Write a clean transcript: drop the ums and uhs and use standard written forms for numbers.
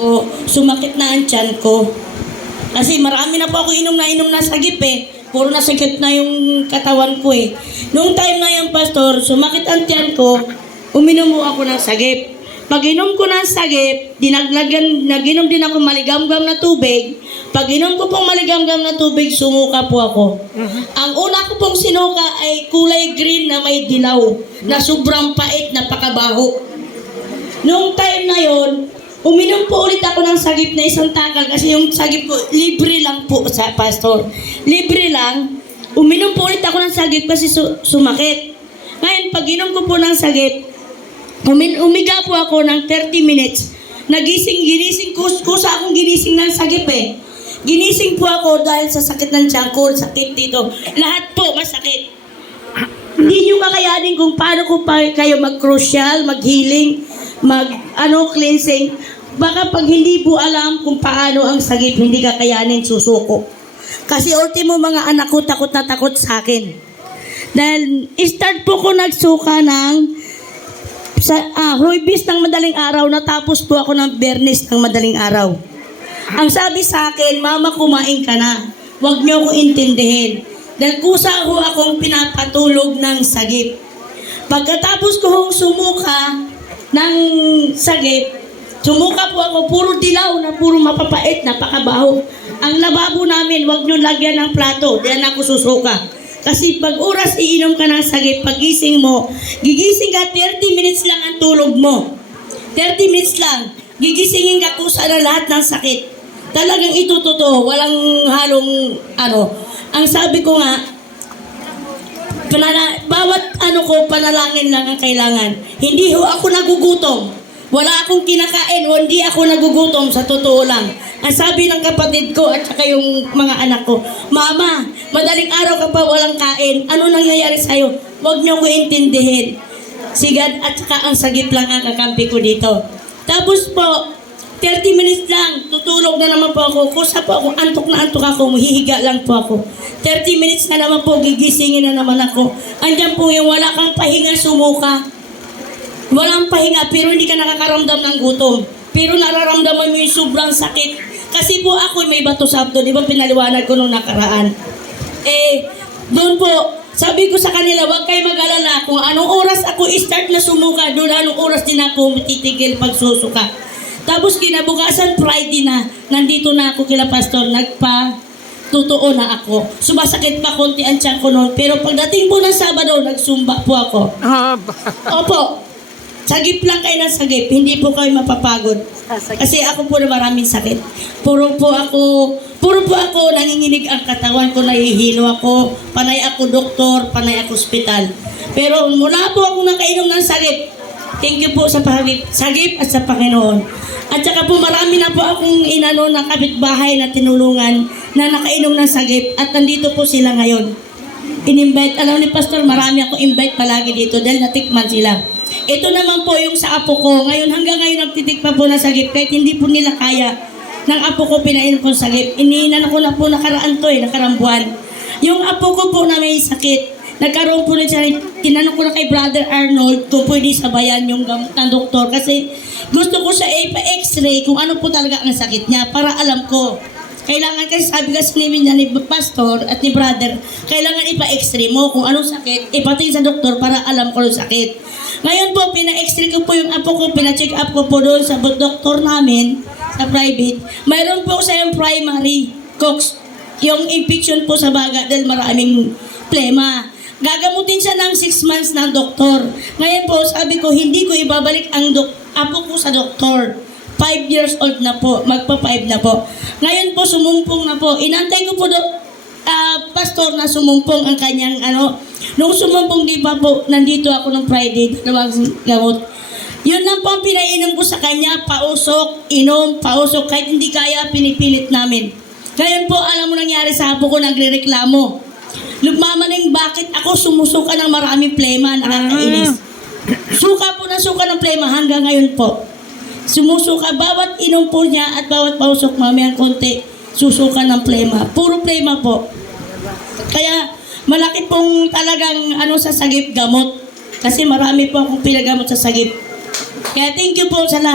O, sumakit na ang tiyan ko. Kasi marami na po ako inom na sagip eh. Puro nasakit na yung katawan ko eh. Noong time na yung pastor, sumakit ang tiyan ko, uminom mo ako ng sagip. Pag inom ko ng sagip, naginom din ako maligamgam na tubig. Pag inom ko pong maligamgam na tubig, sumuka po ako. Ang una ko pong sinuka ay kulay green na may dilaw, na sobrang pait, napakabaho. Noong time na yon, uminom po ulit ako ng sagip na isang takal kasi yung sagip ko, libre lang po sa pastor. Libre lang. Uminom po ulit ako ng sagip kasi sumakit. Ngayon, pag inom ko po ng sagip, umiga po ako ng 30 minutes. Ginising kusa akong ginising ng sagip eh. Ginising po ako dahil sa sakit ng tiyan ko, sakit dito. Lahat po masakit. Hindi nyo kakayanin kung paano ko pa kayo mag-crucial, mag-healing, cleansing. Baka pag hindi po alam kung paano ang sagip, hindi kakayanin, susuko. Kasi ultimo mga anak ko takot na takot sa akin. Dahil start po ko nagsuka ng Huwebes ng madaling araw, natapos po ako ng Bernes ng madaling araw. Ang sabi sa akin, mama, kumain ka na. Huwag niyo ko intindihin. Dahil kusa ho akong pinapatulog ng sagip. Pagkatapos ko hong sumuka ng sagip, sumuka po ako, puro dilaw na puro mapapait, napakabaho. Ang lababo namin, huwag niyo lagyan ng plato, diyan ako susuka. Kasi pag oras iinom ka ng sagip, pagising mo, gigising ka, 30 minutes lang ang tulog mo. 30 minutes lang. Gigisingin ka kusa na lahat ng sakit. Talagang ito totoo, walang halong Ang sabi ko nga, bawat panalangin lang ang kailangan. Hindi ho ako nagugutom. Wala akong kinakain o hindi ako nagugutom, sa totoo lang. Ang sabi ng kapatid ko at saka yung mga anak ko, Mama, madaling araw ka pa walang kain. Ano nangyayari sa'yo? Huwag niyo ko intindihin. Sigad at saka ang sagip lang ang kakampi ko dito. Tapos po, 30 minutes lang, tutulog na naman po ako. Kusa po ako, antok na antok ako, mahihiga lang po ako. 30 minutes na naman po, gigisingin na naman ako. Andyan po yung wala kang pahinga, sumuka. Walang pahinga, pero hindi ka nakakaramdam ng gutom. Pero nararamdaman mo yung sobrang sakit. Kasi po ako may bato sa abdo, di ba pinaliwanag ko nung nakaraan. Doon po, sabi ko sa kanila, huwag kayo mag-alala. Kung anong oras ako start na sumuka, doon anong oras din ako titigil pagsusuka. Tapos kinabukasan, Friday na, nandito na ako kila pastor, totoo na ako. Sumasakit pa konti ang tiyan ko noon. Pero pagdating po ng Sabado, nagsumba po ako. Opo. Sagip lang kayo ng sagip, hindi po kayo mapapagod. Kasi ako po na maraming sakit. Puro po ako nanginginig ang katawan ko, nahihilo ako, panay ako doktor, panay ako ospital. Pero mula po ako nakainom ng sagip, thank you po sa sagip at sa Panginoon. At saka po marami na po akong na kapitbahay na tinulungan na nakainom ng sagip at nandito po sila ngayon. In-invite, alam ni Pastor, marami akong invite palagi dito dahil natikman sila. Ito naman po yung sa apo ko. Ngayon, hanggang ngayon nagtitikpa po na sagip kahit hindi po nila kaya ng apo ko pinainom ko sagip. Iniinan ko na po nakaraan buwan. Yung apo ko po na may sakit, nagkaroon po na siya, tinanong ko na kay Brother Arnold kung pwede sabayan yung gamot ng doktor kasi gusto ko siya ipa-x-ray kung ano po talaga ang sakit niya para alam ko. Kailangan kasi sabi kasi niya ni Pastor at ni Brother, kailangan ipa-x-ray mo kung anong sakit, ipatingin sa doktor para alam ko yung sakit. Ngayon po, pina-x-ray ko po yung apo ko, pina-check up ko po doon sa doktor namin, sa private. Mayroon po sa yung primary cox, yung infection po sa baga dahil maraming plema. Gagamutin siya ng 6 months ng doktor. Ngayon po, sabi ko, hindi ko ibabalik ang apo ko sa doktor. 5 years old na po, magpa-5 na po. Ngayon po, sumumpong na po. Inantay ko po Pastor na sumumpong ang kanyang Nung sumumpong di ba po, nandito ako ng Friday, dalawang gamot. Yun lang po ang pinainom ko sa kanya, pausok, inom, pausok, kahit hindi kaya, pinipilit namin. Ngayon po, alam mo nangyari sa apo ko, nagre-reklamo. Lumamaning bakit ako sumusuka ng maraming plema, nakakainis. Suka po na suka ng plema hanggang ngayon po. Sumusuka, bawat inom po niya at bawat pausok mamayang konti, susuka ng plema. Puro plema po. Kaya malaki pong talagang sa sagip gamot. Kasi marami po akong pinagamot sa sagip. Kaya thank you po sa lahat.